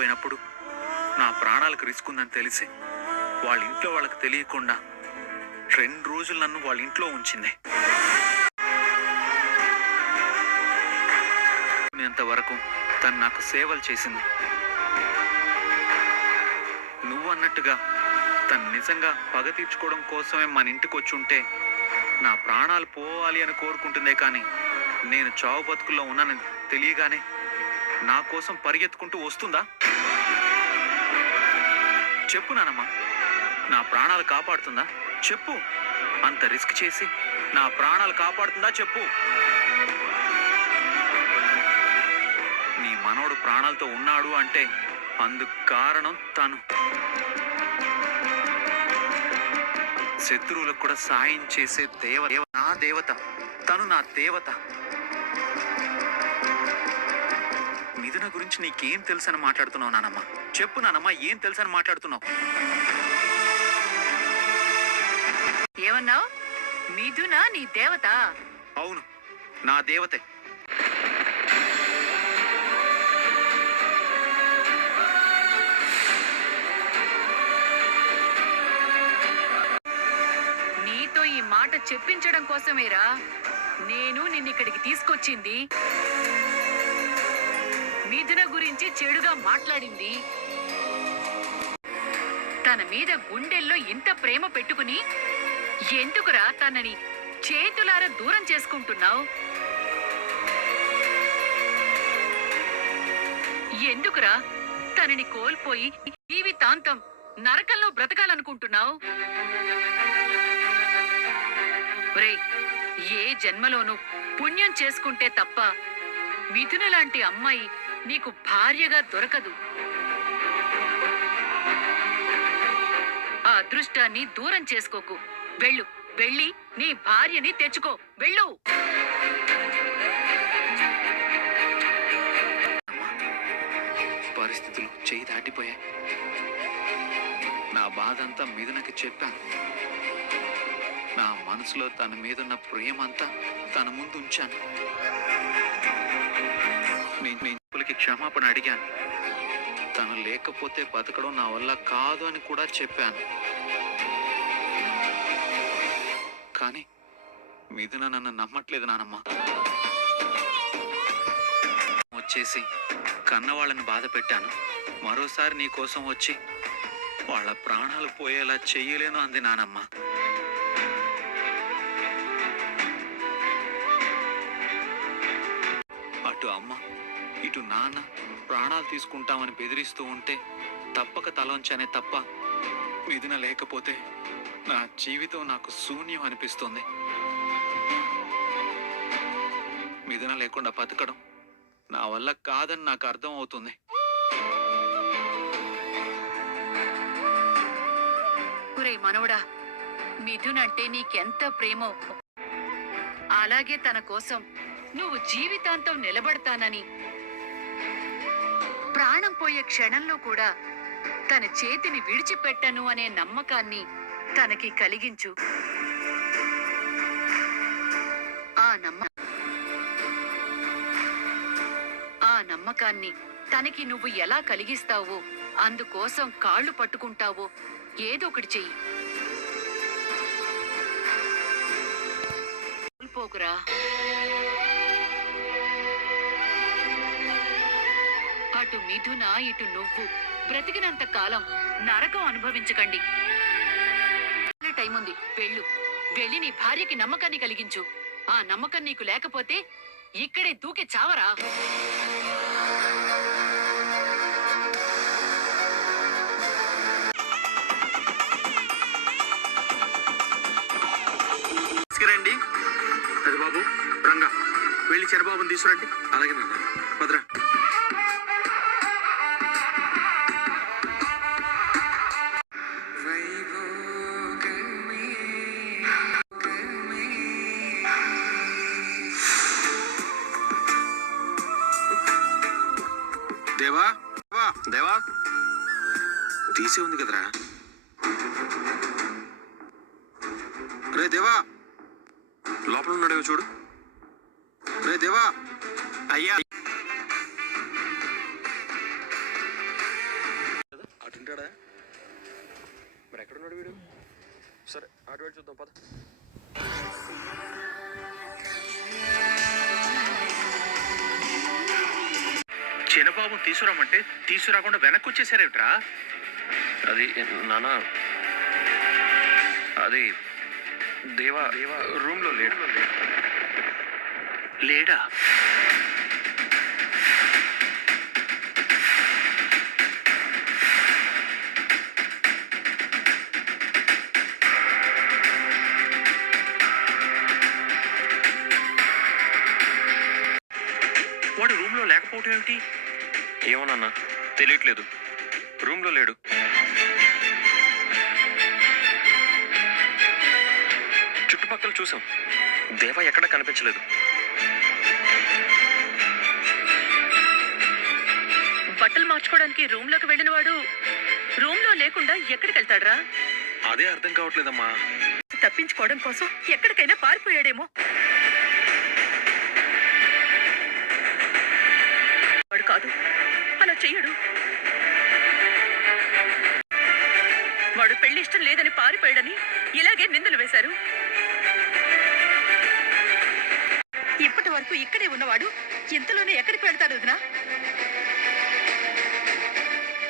తీసుకోబోయినప్పుడు నా ప్రాణాలకు రిస్క్ ఉందని తెలిసి వాళ్ళ ఇంట్లో వాళ్ళకి తెలియకుండా 2 రోజులు నన్ను వాళ్ళ ఇంట్లో ఉంచింది. ఇంతవరకు తను నాకు సేవలు చేసింది. నువ్వు అన్నట్టుగా తను నిజంగా పగ తీర్చుకోవడం కోసమే మన ఇంటికి వచ్చి ఉంటే నా ప్రాణాలు పోవాలి అని కోరుకుంటుందే కానీ నేను చావు బతుకుల్లో ఉన్నానని తెలియగానే నా కోసం పరిగెత్తుకుంటూ వస్తుందా? చెప్పు నానమ్మ, నా ప్రాణాలు కాపాడుతుందా? చెప్పు. అంత రిస్క్ చేసి నా ప్రాణాలు కాపాడుతుందా? చెప్పు. నీ మనోడు ప్రాణాలతో ఉన్నాడు అంటే అందుకు కారణం తను. శత్రువులకు కూడా సాయం చేసే నా దేవత తను, నా దేవత. మిథున గురించి నీకేం తెలుసని మాట్లాడుతున్నావు నానమ్మ? చెప్పు నానమ్మ, ఏం తెలుసని మాట్లాడుతున్నావు? ఏమన్నావు? మిథున నీ దేవత? అవును, నా దేవతే. నీతో ఈ మాట చెప్పించడం కోసమేరా నేను నిన్నిక్కడికి తీసుకొచ్చింది. మిథున గురించి చెడుగా మాట్లాడింది. తన మీద గుండెల్లో ఇంత ప్రేమ పెట్టుకుని ఎందుకురా తనని చేతులారా దూరం చేసుకుంటున్నావు? ఎందుకురా తనని కోల్పోయి జీవితాంతం నరకంలో బ్రతకాలనుకుంటున్నావు? ఏ జన్మలోనూ పుణ్యం చేసుకుంటే తప్ప మిథున లాంటి అమ్మాయి నీకు భార్యగా దొరకదు. ఆ అదృష్టాన్ని దూరం చేసుకోకు. వెళ్ళు, వెళ్ళి నీ భార్యని తెచ్చుకో. వెళ్ళు. పరిస్థితులు చేయి దాటిపోయాయి. నా బాధంతా మిథునకి చెప్పాను. నా మనసులో తన మీదున్న ప్రేమంతా తన ముందు ఉంచాను. నేను క్షమాపణ అడిగాను. తను లేకపోతే బతకడం నా వల్ల కాదు అని కూడా చెప్పాను. కానీ మిథున నన్ను నమ్మట్లేదు నానమ్మ. వచ్చేసి కన్నవాళ్ళని బాధ పెట్టాను. మరోసారి నీ కోసం వచ్చి వాళ్ళ ప్రాణాలు పోయేలా చెయ్యలేను అంది నానమ్మ. అటు అమ్మ ఇటు నాన్న ప్రాణాలు తీసుకుంటామని బెదిరిస్తూ ఉంటే తప్పక తలొంచానే తప్ప మిథున లేకపోతే నా జీవితం నాకు శూన్యం అనిపిస్తుంది. మిథున లేకుండా బతకడం నా వల్ల కాదని నాకు అర్థం అవుతుంది. మనవడా, మిథున అంటే నీకెంత ప్రేమో, అలాగే తన కోసం నువ్వు జీవితాంతం నిలబడతానని, ప్రాణం పోయే క్షణంలో కూడా తన చేతిని విడిచిపెట్టను అనే నమ్మకాన్ని తనకి కలిగించు. ఆ నమ్మకాన్ని తనకి నువ్వు ఎలా కలిగిస్తావో, అందుకోసం కాళ్ళు పట్టుకుంటావో ఏదో ఒకటి చెయ్యి. పోకురా. అటు మిథున ఇటు నువ్వు బ్రతికినంత కాలం నరకం అనుభవించకండి. టైం ఉంది, వెళ్ళు. వెళ్ళి నీ భార్యకి నమ్మకాన్ని కలిగించు. ఆ నమ్మకం నీకు లేకపోతే ఇక్కడే దూకి చావరా. రండి బాబు, రంగా వెళ్ళి చరబాబుని తీసుకురండి. అలాగే భద్రా. దేవా దేవా తీసే ఉంది కదరా. రే దేవా, లోపల ఉన్నాడేమో చూడు. రే దేవా. అయ్యా అటు చూద్దాం పద. చిన్నబాబు తీసుకురామంటే తీసుకురాకుండా వెనక్కి వచ్చేసారేమిట్రా? అది నానా, అది దేవా రూమ్ లో లేడు. లేడా? వాడు రూమ్ లో లేకపోవటం ఏమిటి? ఏమో నాన్న, తెలియట్లేదు. రూమ్ లో లేడు. చుట్టుపక్కల చూసాం, దేవా ఎక్కడా కనిపించలేదు. బట్టలు మార్చుకోవడానికి రూమ్ లోకి వెళ్ళిన వాడు రూమ్ లో లేకుండా ఎక్కడికి వెళ్తాడ్రా? అదే అర్థం కావట్లేదమ్మా. తప్పించుకోవడం కోసం ఎక్కడికైనా పారిపోయాడేమో. వాడు కాదు, అలా చెయ్యడు. వాడు పెళ్లి ఇష్టం లేదని పారిపోయాడని ఇలాగే నిందలు వేశారు. ఇప్పటి వరకు ఇక్కడే ఉన్నవాడు ఇంతలోనే ఎక్కడికి వెళ్తాడు వదినా?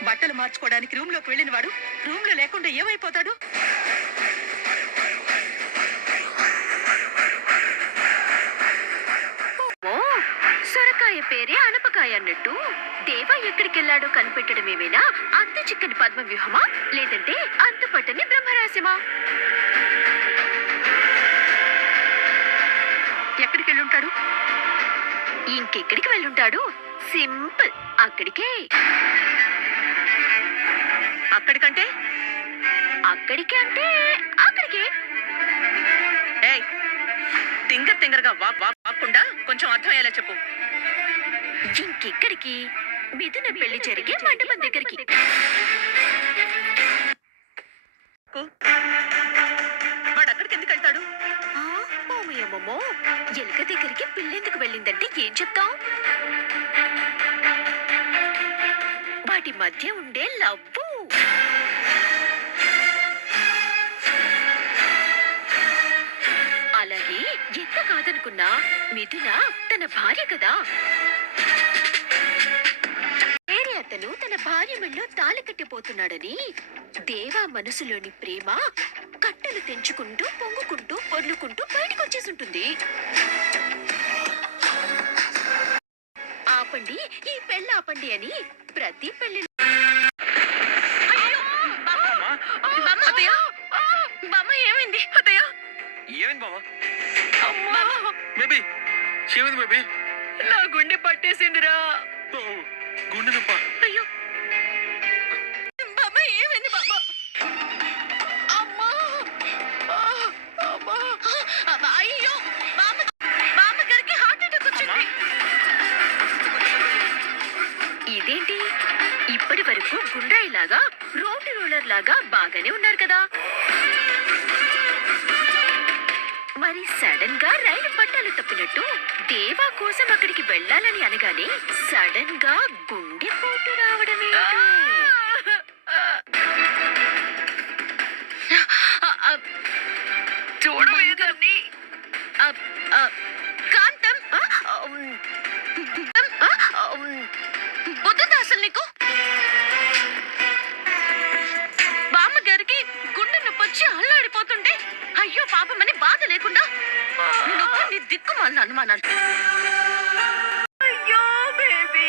బట్టలు మార్చుకోవడానికి రూమ్ లోకి వెళ్ళిన వాడు రూమ్ లో లేకుండా ఏమైపోతాడు? సొరకాయ పేరే అనపకాయ అన్నట్టు దేవా ఎక్కడికెళ్లాడో కనిపెట్టడమేమైనా అంత చిక్కని పద్మ వ్యూహమా, లేదంటే అంత పట్టని బ్రహ్మరాశమా? ఎక్కడికి వెళ్ళుంటాడు? ఇంకెక్కడికి వెళ్ళుంటాడు? సింపుల్, అక్కడికే. అక్కడికంటే అక్కడికి అంటే అక్కడికే. ఏయ్, తింగరగా వాక్కుండా కొంచెం అర్థమయ్యేలా చెప్పు. ఇంకెక్కడికి? మిథున పెళ్లి జరిగే మండపం దగ్గరికి. వాడు అక్కడికి ఎందుకు వెళ్తాడు? ఓమయ్యమ్మో, ఎలుక దగ్గరికి పిల్లెందుకు వెళ్ళిందంటే ఏం చెప్తాం? వాటి మధ్య ఉండే లవ్వు. అలాగే ఎంత కాదనుకున్నా మిథున తన భార్య కదా. వేరే అతను తన భార్య మెళ్ళో తాళి కట్టిపోతున్నాడని దేవా మనసులోని ప్రేమ కట్టలు తెంచుకుంటూ పొంగుకుంటూ పొర్లుకుంటూ బయటకు వచ్చేసుంటుంది. ఆపండి, ఈ పెళ్ళి ఆపండి అని ప్రతి పెళ్లి ఏమైంది అతయ్య? ఏమైంది బాబా? బేబీ ఏమైంది బేబీ? నా గుండె పట్టేసిందిరా. గుండె నొప్ప? అయ్యో బాబా, ఏమైంది బాబా? అమ్మా, అమ్మా, అయ్యో బామ్మగారికి హార్ట్ అటాక్ వచ్చింది. ఇదేంటి ఇప్పటి వరకు గుండ్రాయిలాగా రోడ్డు రోలర్ లాగా బాగానే ఉన్నారు కదా, మరి సడన్ గా రైలు పట్టాలు తప్పినట్టు దేవా కోసం అక్కడికి వెళ్ళాలని అనగానే సడన్ గా గుండె పోటు రావడమే. చూడవేదాన్ని కాంతం, బుద్ధుందా అసలు నీకు? బామ్మగారికి గుండె నొప్పి వచ్చి అల్లాడిపోతుంటే అయ్యో పాపమని బాధ లేకుండా నువ్వు నీ దిక్కు మళ్ళీ అనుమానాలు. అయ్యో బేబీ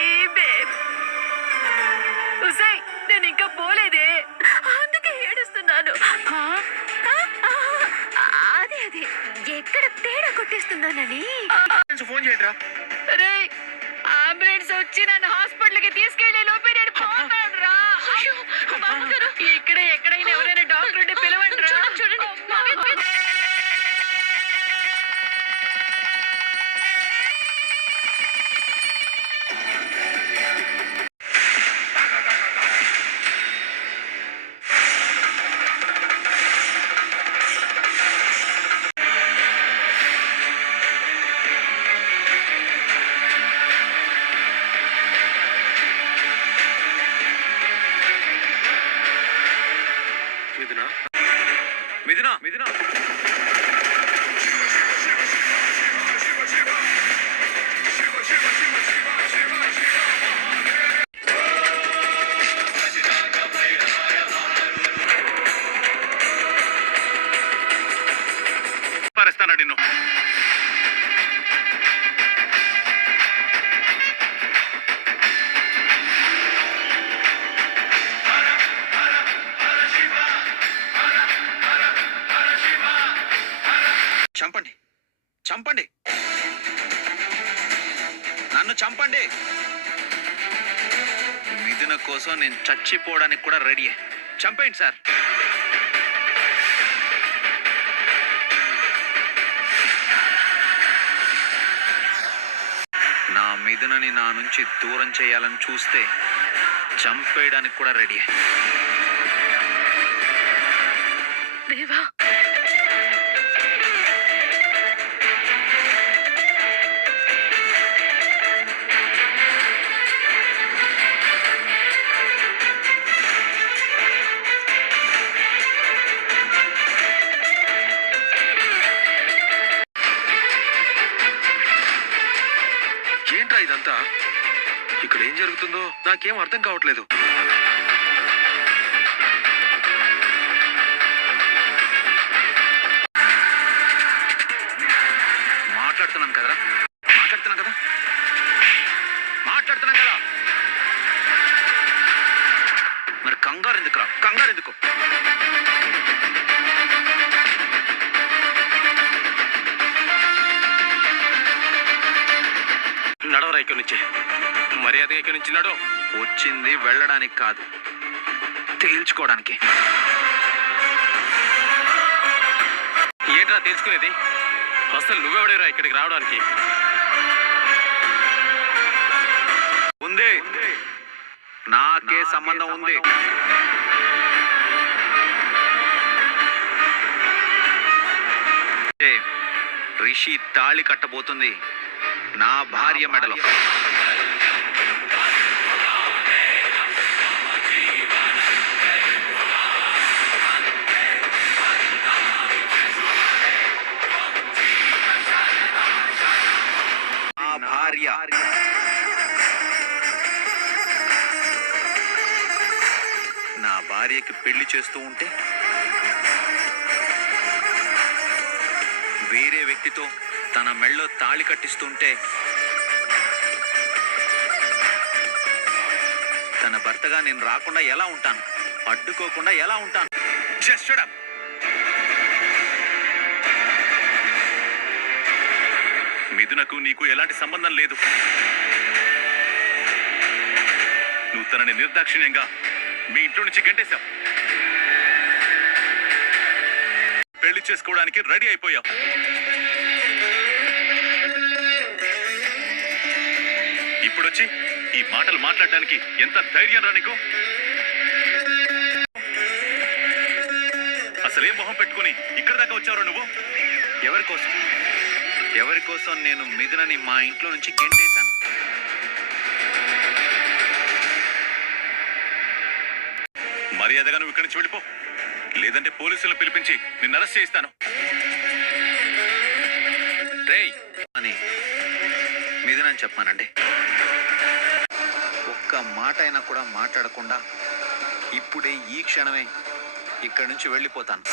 నేను ఇంకా పోలేదే, అందుకే ఏడుస్తున్నాను. అదే ఎక్కడ తేడా కొట్టేస్తున్నానని. ఫోన్ చేయట్రా. రే, అంబులెన్స్ వచ్చి నన్ను హాస్పిటల్ కి తీసుకెళ్లే లోపే నేను పోతాను రా. బామ్మగారు, ఇక్కడ ఎక్కడైనా ఎవరైనా డాక్టర్ ఉంటే పిలవండి రా. చూడండి మిథునా మిథునా మిథునా చంపేస్తానా నిన్ను. చంపండి, చంపండి, నన్ను చంపండి. మిథున కోసం నేను చచ్చిపోవడానికి కూడా రెడీ. చంపేయండి సార్. నా మిథునని నా నుంచి దూరం చేయాలని చూస్తే చంపేయడానికి కూడా రెడీ. దేవా, ఏంట్రా ఇదంతా? ఇక్కడ ఏం జరుగుతుందో నాకేం అర్థం కావట్లేదు. మాట్లాడుతున్నాను కదరా, మాట్లాడుతున్నాను కదా, మాట్లాడుతున్నాను కదా. మరి కంగారు ఎందుకురా, కంగారు ఎందుకు? నడవరా ఇక్కడి నుంచి, మర్యాదగా ఇక్కడి నుంచి నడవ. వచ్చింది వెళ్ళడానికి కాదు, తేల్చుకోవడానికి. ఏంట్రా తెలుసుకునేది? అసలు నువ్వెవడేరా ఇక్కడికి రావడానికి? ఉంది, నాకే సంబంధం ఉంది. రిషి తాళి కట్టబోతుంది నా భార్య మెడలో. నా భార్య నా భార్యకి పెళ్లి చేస్తూ ఉంటే వేరే వ్యక్తితో తన మెళ్ళో తాళి కట్టిస్తుంటే తన భర్తగా నేను రాకుండా ఎలా ఉంటాను, అడ్డుకోకుండా ఎలా ఉంటాను? Just shut up. మిథునకు నీకు ఎలాంటి సంబంధం లేదు. నువ్వు తనని నిర్దాక్షిణ్యంగా మీ ఇంట్లో నుంచి గంటేశావు. పెళ్లి చేసుకోవడానికి రెడీ అయిపోయావు. ఇప్పుడొచ్చి ఈ మాటలు మాట్లాడడానికి ఎంత ధైర్యం రా నీకు? అసలేం మొహం పెట్టుకుని ఇక్కడ దాకా వచ్చావు నువ్వు? ఎవరి కోసం, ఎవరి కోసం నేను మిథునని మా ఇంట్లో నుంచి గెంటేశాను? మర్యాదగా నువ్వు ఇక్కడి నుంచి వెళ్ళిపో, లేదంటే పోలీసులను పిలిపించి నిన్ను అరెస్ట్ చేయిస్తాను. రేయ్ అని మిథునని చెప్పానండి. ఒక్క మాట అయినా కూడా మాట్లాడకుండా ఇప్పుడే ఈ క్షణమే ఇక్కడి నుంచి వెళ్ళిపోతాను.